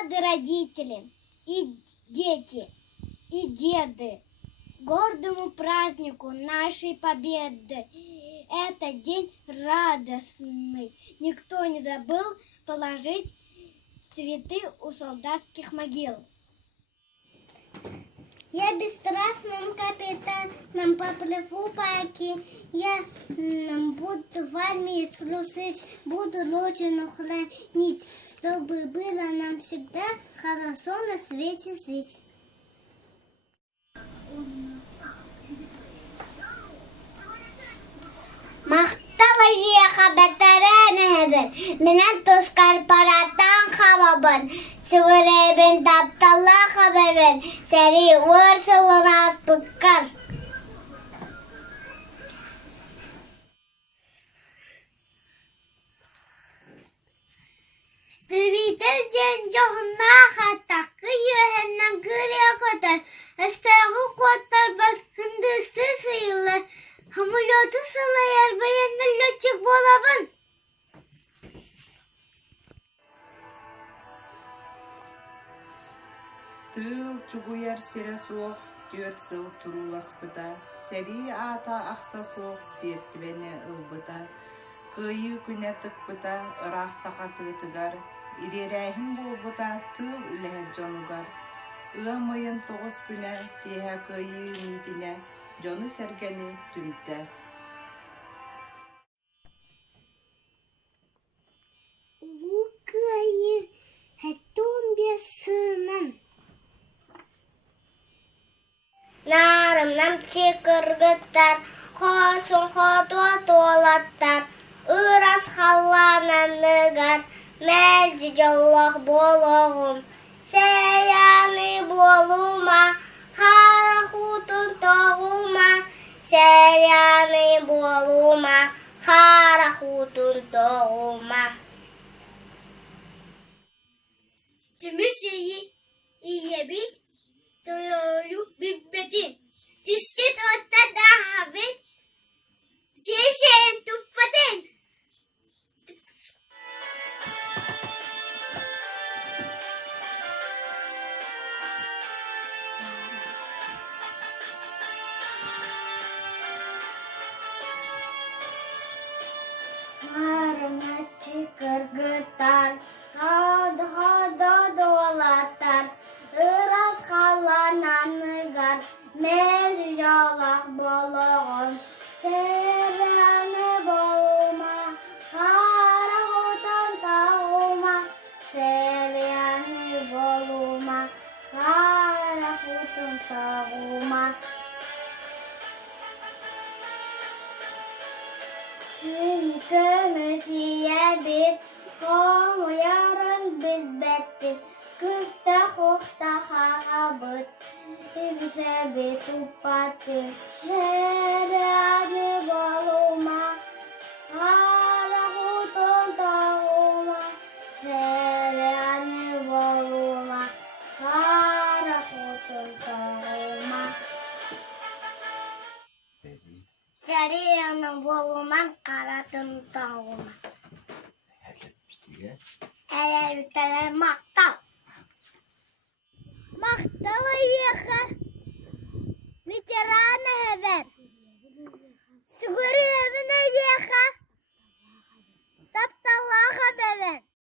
рады родители, и дети, и деды гордому празднику нашей победы. Этот день радостный. Никто не забыл положить цветы у солдатских могил. Я бесстрастным капитаном поплыву по оке. Я буду в армии служить, буду родину хранить, чтобы было нам всегда хорошо на свете жить. Мақтал аяқа бәтәрән әбір, менен тускар параттан қамабын, сүгіребін тапталла қабабын, сәрі өрсілін аспыққар. Стывитер ден жоғына қаттақы үйәннен күре көтір, әстәғі қуаттар бәткінді сыйлы, Хамулеты сылайар баянны летчик болабын. Тыл чугуяр сере соқ, 4 сыл туруласпыта. Сәри ата ақса соқ, сертібені ұлбыта. Күйі күні тұқпыта, ұрақ сақаты тұғар. Ирерәйін болбыта, тыл үләр жонуғар. Ұмайын 9 күні, кейі күйі үмітіне. Joну sergeni tümte. Лукаи хәтум бесынын. Нарымнам чекыргыттар, хоsun хотуа туалаттар, ырас халлананныгар, мәлжі жоллақ болохым, сәяны болума, Хара хутун тоғума, сәряны болума, хара хутун тоғума. Тümüseyi iyi bit, doyuluk bibbeti. Düştü totta dahabet, şeşeyen tuppaten. Narına çıkırgıtar, hada dolatar, ıras kalananıgar, mez yalak boloğun, seryanı bolma, kara hutan tağuma, seryanı bolma, kara hutan tağuma. Kömüsiye bir konu yarın bilbetti. Kısta hofta habıt. Bize bir tupattı. Nerede boluma. Hala hutun tağuma. Nerede boluma. Hala hutun tağuma. Seriyanı boluma, karatın tağuma. Her bir tane maktal. Maktal ayıqa. Veteranı hever. Sigara evine yıqa. Taptallaha bever.